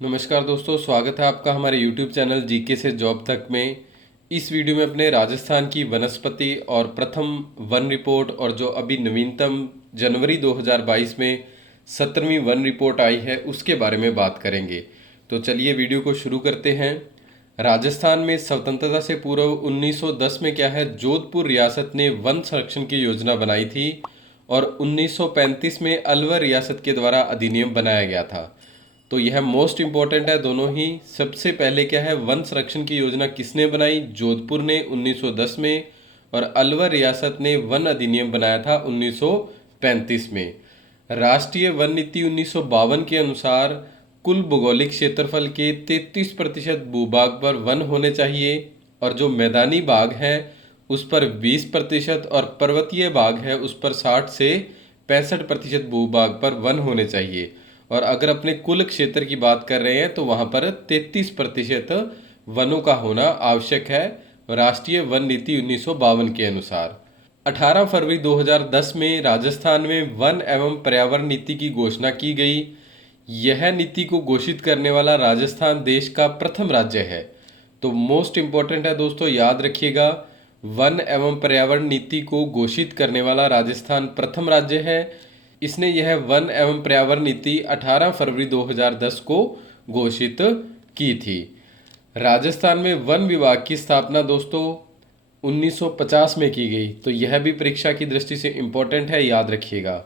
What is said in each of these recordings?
नमस्कार दोस्तों, स्वागत है आपका हमारे YouTube चैनल जीके से जॉब तक में। इस वीडियो में अपने राजस्थान की वनस्पति और प्रथम वन रिपोर्ट और जो अभी नवीनतम जनवरी 2022 में 17वीं वन रिपोर्ट आई है उसके बारे में बात करेंगे। तो चलिए वीडियो को शुरू करते हैं। राजस्थान में स्वतंत्रता से पूर्व 1910 में क्या है, जोधपुर रियासत ने वन संरक्षण की योजना बनाई थी और 1935 में अलवर रियासत के द्वारा अधिनियम बनाया गया था। तो यह मोस्ट इम्पॉर्टेंट है दोनों ही। सबसे पहले क्या है, वन संरक्षण की योजना किसने बनाई? जोधपुर ने 1910 में, और अलवर रियासत ने वन अधिनियम बनाया था 1935 में। राष्ट्रीय वन नीति 1952 के अनुसार कुल भौगोलिक क्षेत्रफल के 33% भूभाग पर वन होने चाहिए और जो मैदानी भाग है उस पर 20% और पर्वतीय भाग है उस पर 60 से 65% भूभाग पर वन होने चाहिए। और अगर अपने कुल क्षेत्र की बात कर रहे हैं तो वहाँ पर 33% वनों का होना आवश्यक है राष्ट्रीय वन नीति 1952 के अनुसार। 18 फरवरी 2010 में राजस्थान में वन एवं पर्यावरण नीति की घोषणा की गई। यह नीति को घोषित करने वाला राजस्थान देश का प्रथम राज्य है। तो मोस्ट इम्पोर्टेंट है दोस्तों, याद रखिएगा, वन एवं पर्यावरण नीति को घोषित करने वाला राजस्थान प्रथम राज्य है। इसने यह वन एवं पर्यावरण नीति 18 फरवरी 2010 को घोषित की थी। राजस्थान में वन विभाग की स्थापना दोस्तों 1950 में की गई। तो यह भी परीक्षा की दृष्टि से इम्पोर्टेंट है, याद रखिएगा।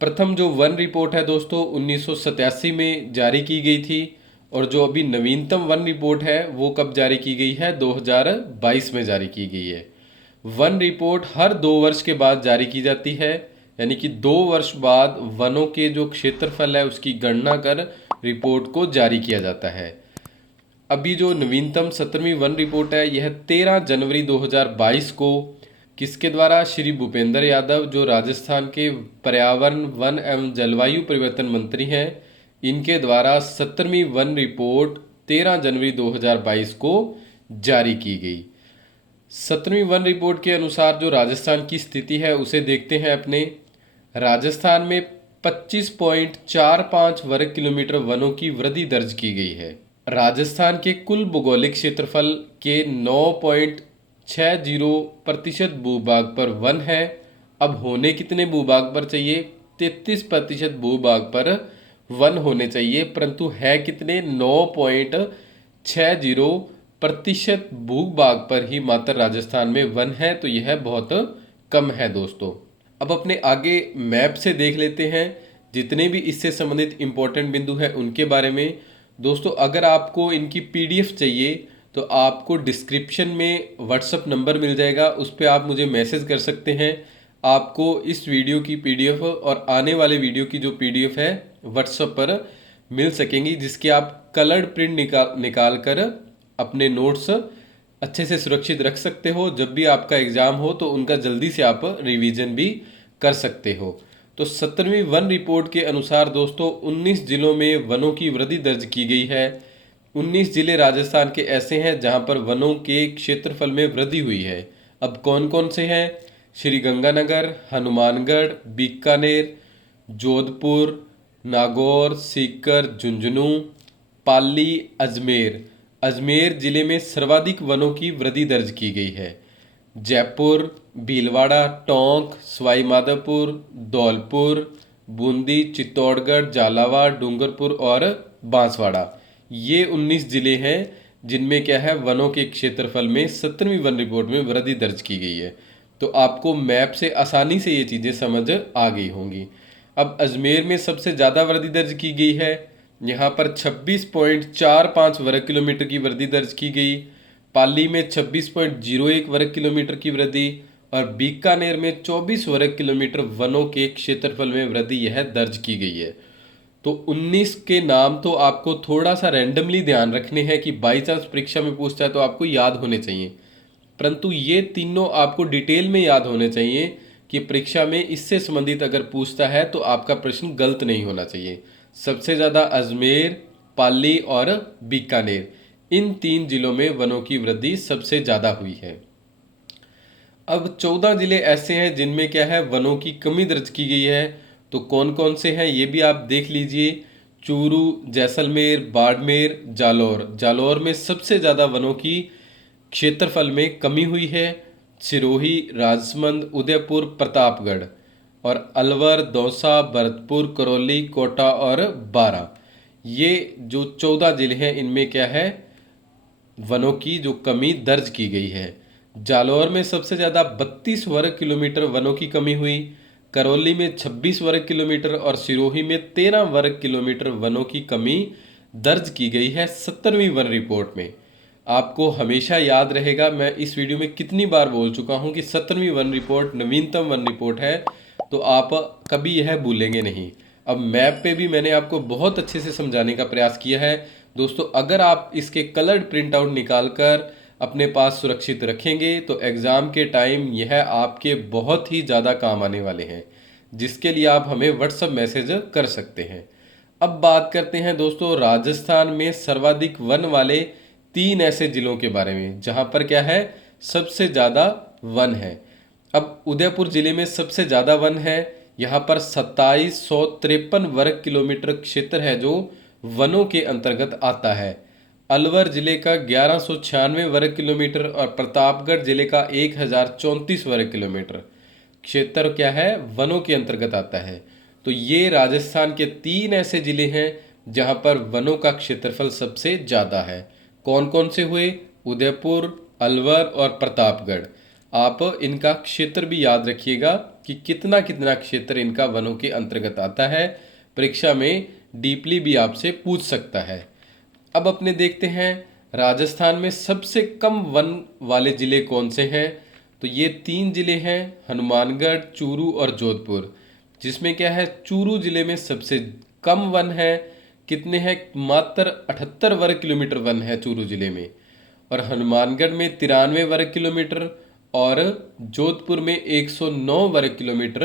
प्रथम जो वन रिपोर्ट है दोस्तों 1987 में जारी की गई थी और जो अभी नवीनतम वन रिपोर्ट है वो कब जारी की गई है? 2022 में जारी की गई है। वन रिपोर्ट हर 2 वर्ष के बाद जारी की जाती है, यानी कि 2 वर्ष बाद वनों के जो क्षेत्रफल है उसकी गणना कर रिपोर्ट को जारी किया जाता है। अभी जो नवीनतम 17वीं वन रिपोर्ट है यह 13 जनवरी 2022 को किसके द्वारा? श्री भूपेंद्र यादव, जो राजस्थान के पर्यावरण वन एवं जलवायु परिवर्तन मंत्री हैं, इनके द्वारा 17वीं वन रिपोर्ट 13 जनवरी 2022 को जारी की गई। 17वीं वन रिपोर्ट के अनुसार जो राजस्थान की स्थिति है उसे देखते हैं अपने। राजस्थान में 25.45 वर्ग किलोमीटर वनों की वृद्धि दर्ज की गई है। राजस्थान के कुल भौगोलिक क्षेत्रफल के 9.60% भूभाग पर वन है। अब होने कितने भूभाग पर चाहिए? 33% भूभाग पर वन होने चाहिए, परंतु है कितने? 9.60% भूभाग पर ही मात्र राजस्थान में वन है। तो यह बहुत कम है दोस्तों। अब अपने आगे मैप से देख लेते हैं जितने भी इससे संबंधित इम्पोर्टेंट बिंदु हैं उनके बारे में। दोस्तों अगर आपको इनकी पीडीएफ चाहिए तो आपको डिस्क्रिप्शन में व्हाट्सअप नंबर मिल जाएगा, उस पर आप मुझे मैसेज कर सकते हैं। आपको इस वीडियो की पीडीएफ और आने वाले वीडियो की जो पीडीएफ है व्हाट्सएप पर मिल सकेंगी, जिसके आप कलर्ड प्रिंट निकाल कर अपने नोट्स अच्छे से सुरक्षित रख सकते हो। जब भी आपका एग्ज़ाम हो तो उनका जल्दी से आप रिवीजन भी कर सकते हो। तो 17वीं वन रिपोर्ट के अनुसार दोस्तों 19 जिलों में वनों की वृद्धि दर्ज की गई है। 19 जिले राजस्थान के ऐसे हैं जहां पर वनों के क्षेत्रफल में वृद्धि हुई है। अब कौन कौन से हैं? श्री गंगानगर, हनुमानगढ़, बीकानेर, जोधपुर, नागौर, सीकर, झुंझुनू, पाली, अजमेर। अजमेर जिले में सर्वाधिक वनों की वृद्धि दर्ज की गई है। जयपुर, भीलवाड़ा, टोंक, सवाई माधोपुर, धौलपुर, बूंदी, चित्तौड़गढ़, झालावाड़, डूंगरपुर और बांसवाड़ा, ये 19 जिले हैं जिनमें क्या है, वनों के क्षेत्रफल में 17वीं वन रिपोर्ट में वृद्धि दर्ज की गई है। तो आपको मैप से आसानी से ये चीज़ें समझ आ गई होंगी। अब अजमेर में सबसे ज़्यादा वृद्धि दर्ज की गई है। यहाँ पर 26.45 वर्ग किलोमीटर की वृद्धि दर्ज की गई। पाली में 26.01 वर्ग किलोमीटर की वृद्धि और बीकानेर में 24 वर्ग किलोमीटर वनों के क्षेत्रफल में वृद्धि यह दर्ज की गई है। तो 19 के नाम तो आपको थोड़ा सा रैंडमली ध्यान रखने हैं कि बाई चांस परीक्षा में पूछता है तो आपको याद होने चाहिए, परंतु ये तीनों आपको डिटेल में याद होने चाहिए कि परीक्षा में इससे संबंधित अगर पूछता है तो आपका प्रश्न गलत नहीं होना चाहिए। सबसे ज़्यादा अजमेर, पाली और बीकानेर, इन 3 जिलों में वनों की वृद्धि सबसे ज़्यादा हुई है। अब 14 जिले ऐसे हैं जिनमें क्या है, वनों की कमी दर्ज की गई है। तो कौन कौन से हैं ये भी आप देख लीजिए। चूरू, जैसलमेर, बाड़मेर, जालौर। जालौर में सबसे ज़्यादा वनों की क्षेत्रफल में कमी हुई है। सिरोही, राजसमंद, उदयपुर, प्रतापगढ़। और अलवर, दौसा, भरतपुर, करौली, कोटा और बारां, ये जो 14 जिले हैं इनमें क्या है, वनों की जो कमी दर्ज की गई है। जालौर में सबसे ज़्यादा 32 वर्ग किलोमीटर वनों की कमी हुई। करौली में 26 वर्ग किलोमीटर और सिरोही में 13 वर्ग किलोमीटर वनों की कमी दर्ज की गई है 17वीं वन रिपोर्ट में। आपको हमेशा याद रहेगा, मैं इस वीडियो में कितनी बार बोल चुका हूं कि 17वीं वन रिपोर्ट नवीनतम वन रिपोर्ट है, तो आप कभी यह भूलेंगे नहीं। अब मैप पे भी मैंने आपको बहुत अच्छे से समझाने का प्रयास किया है। दोस्तों, अगर आप इसके कलर्ड प्रिंट आउट निकाल कर अपने पास सुरक्षित रखेंगे तो एग्ज़ाम के टाइम यह आपके बहुत ही ज़्यादा काम आने वाले हैं, जिसके लिए आप हमें व्हाट्सएप मैसेज कर सकते हैं। अब बात करते हैं दोस्तों राजस्थान में सर्वाधिक वन वाले 3 ऐसे जिलों के बारे में जहां पर क्या है, सबसे ज़्यादा वन है। अब उदयपुर जिले में सबसे ज़्यादा वन है। यहाँ पर 2753 वर्ग किलोमीटर क्षेत्र है जो वनों के अंतर्गत आता है। अलवर जिले का 1196 वर्ग किलोमीटर और प्रतापगढ़ जिले का 1034 वर्ग किलोमीटर क्षेत्र क्या है, वनों के अंतर्गत आता है। तो ये राजस्थान के 3 ऐसे जिले हैं जहां पर वनों का क्षेत्रफल सबसे ज़्यादा है। कौन कौन से हुए? उदयपुर, अलवर और प्रतापगढ़। आप इनका क्षेत्र भी याद रखिएगा कि कितना कितना क्षेत्र इनका वनों के अंतर्गत आता है। परीक्षा में डीपली भी आपसे पूछ सकता है। अब अपने देखते हैं राजस्थान में सबसे कम वन वाले ज़िले कौन से हैं। तो ये 3 ज़िले हैं, हनुमानगढ़, चूरू और जोधपुर, जिसमें क्या है, चूरू ज़िले में सबसे कम वन है। कितने हैं? मात्र 78 वर्ग किलोमीटर वन है चूरू ज़िले में। और हनुमानगढ़ में 93 वर्ग किलोमीटर और जोधपुर में 109 वर्ग किलोमीटर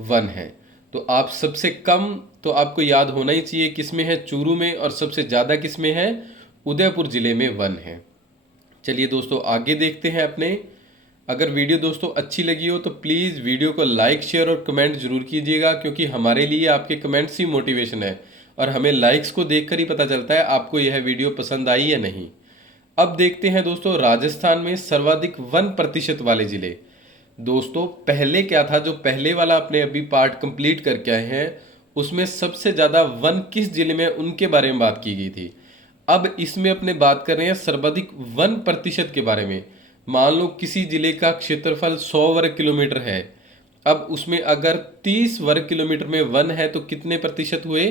वन है। तो आप सबसे कम तो आपको याद होना ही चाहिए किस में है, चूरू में, और सबसे ज़्यादा किस में है, उदयपुर ज़िले में वन है। चलिए दोस्तों आगे देखते हैं अपने। अगर वीडियो दोस्तों अच्छी लगी हो तो प्लीज़ वीडियो को लाइक, शेयर और कमेंट जरूर कीजिएगा, क्योंकि हमारे लिए आपके कमेंट्स ही मोटिवेशन है और हमें लाइक्स को देखकर ही पता चलता है आपको यह वीडियो पसंद आई या नहीं। अब देखते हैं दोस्तों राजस्थान में सर्वाधिक वन प्रतिशत वाले जिले। दोस्तों पहले क्या था, जो पहले वाला अपने अभी पार्ट कंप्लीट करके आए हैं उसमें सबसे ज़्यादा वन किस जिले में, उनके बारे में बात की गई थी। अब इसमें अपने बात कर रहे हैं सर्वाधिक वन प्रतिशत के बारे में। मान लो किसी जिले का क्षेत्रफल 100 वर्ग किलोमीटर है, अब उसमें अगर 30 वर्ग किलोमीटर में वन है तो कितने प्रतिशत हुए?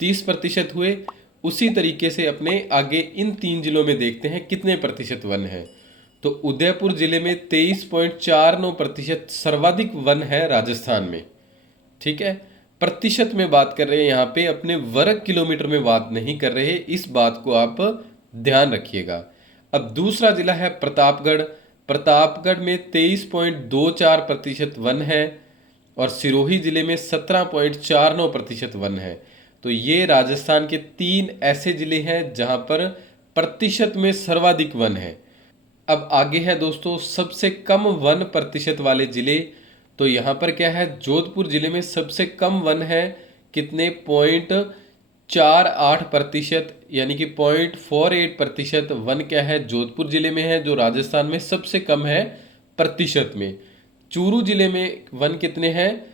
30% हुए। उसी तरीके से अपने आगे इन 3 जिलों में देखते हैं कितने प्रतिशत वन है। तो उदयपुर जिले में 23.49% सर्वाधिक वन है राजस्थान में। ठीक है, प्रतिशत में बात कर रहे हैं यहाँ पे, अपने वर्ग किलोमीटर में बात नहीं कर रहे, इस बात को आप ध्यान रखिएगा। अब दूसरा जिला है प्रतापगढ़। प्रतापगढ़ में 23.24% वन है और सिरोही जिले में 17.49% वन है। तो ये राजस्थान के 3 ऐसे जिले हैं जहां पर प्रतिशत में सर्वाधिक वन है। अब आगे है दोस्तों सबसे कम वन प्रतिशत वाले जिले। तो यहाँ पर क्या है, जोधपुर जिले में सबसे कम वन है। कितने? 0.48%, यानी कि 0.48% वन क्या है, जोधपुर जिले में है, जो राजस्थान में सबसे कम है प्रतिशत में। चूरू जिले में वन कितने हैं?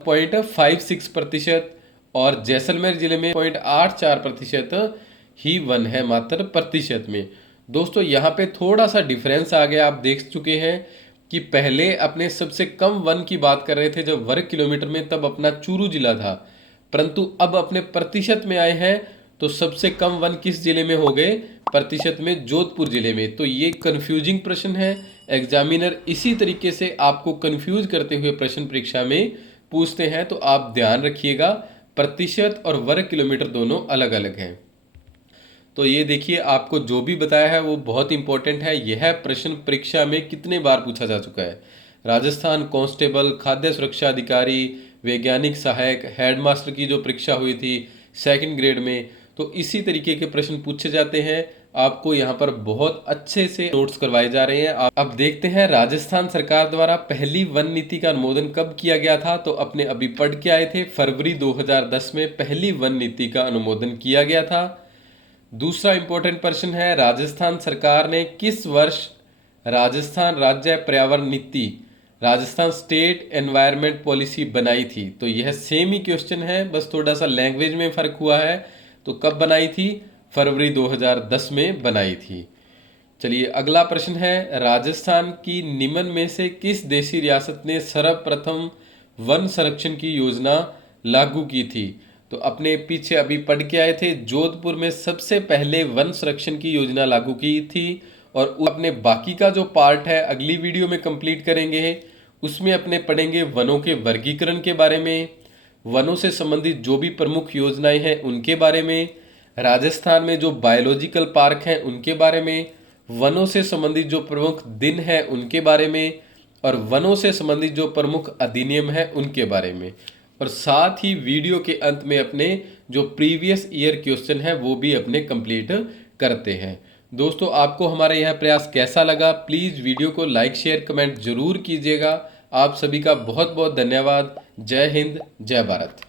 0.56%। और जैसलमेर जिले में 0.84% ही वन है मात्र प्रतिशत में। दोस्तों यहाँ पे थोड़ा सा डिफरेंस आ गया। आप देख चुके हैं कि पहले अपने सबसे कम वन की बात कर रहे थे जब वर्ग किलोमीटर में, तब अपना चूरू जिला था, परंतु अब अपने प्रतिशत में आए हैं तो सबसे कम वन किस जिले में हो गए? प्रतिशत में जोधपुर जिले में। तो ये कंफ्यूजिंग प्रश्न है। एग्जामिनर इसी तरीके से आपको कंफ्यूज करते हुए प्रश्न परीक्षा में पूछते हैं, तो आप ध्यान रखिएगा प्रतिशत और वर्ग किलोमीटर दोनों अलग अलग हैं। तो ये देखिए आपको जो भी बताया है वो बहुत इंपॉर्टेंट है। यह प्रश्न परीक्षा में कितने बार पूछा जा चुका है। राजस्थान कांस्टेबल, खाद्य सुरक्षा अधिकारी, वैज्ञानिक सहायक, हेडमास्टर की जो परीक्षा हुई थी 2nd ग्रेड में, तो इसी तरीके के प्रश्न पूछे जाते हैं। आपको यहाँ पर बहुत अच्छे से नोट्स करवाए जा रहे हैं। अब देखते हैं राजस्थान सरकार द्वारा पहली वन नीति का अनुमोदन कब किया गया था। तो अपने अभी पढ़ के आए थे, फरवरी 2010 में पहली वन नीति का अनुमोदन किया गया था। दूसरा इंपॉर्टेंट प्रश्न है, राजस्थान सरकार ने किस वर्ष राजस्थान राज्य पर्यावरण नीति, राजस्थान स्टेट एनवायरनमेंट पॉलिसी बनाई थी। तो यह सेम ही क्वेश्चन है, बस थोड़ा सा लैंग्वेज में फर्क हुआ है। तो कब बनाई थी? फरवरी 2010 में बनाई थी। चलिए अगला प्रश्न है, राजस्थान की निम्न में से किस देशी रियासत ने सर्वप्रथम वन संरक्षण की योजना लागू की थी? तो अपने पीछे अभी पढ़ के आए थे, जोधपुर में सबसे पहले वन संरक्षण की योजना लागू की थी। और अपने बाकी का जो पार्ट है अगली वीडियो में कंप्लीट करेंगे। उसमें अपने पढ़ेंगे वनों के वर्गीकरण के बारे में, वनों से संबंधित जो भी प्रमुख योजनाएं हैं उनके बारे में, राजस्थान में जो बायोलॉजिकल पार्क हैं उनके बारे में, वनों से संबंधित जो प्रमुख दिन हैं उनके बारे में, और वनों से संबंधित जो प्रमुख अधिनियम हैं उनके बारे में। और साथ ही वीडियो के अंत में अपने जो प्रीवियस ईयर क्वेश्चन है वो भी अपने कंप्लीट करते हैं। दोस्तों आपको हमारा यह प्रयास कैसा लगा? प्लीज़ वीडियो को लाइक शेयर कमेंट जरूर कीजिएगा। आप सभी का बहुत बहुत धन्यवाद। जय हिंद, जय भारत।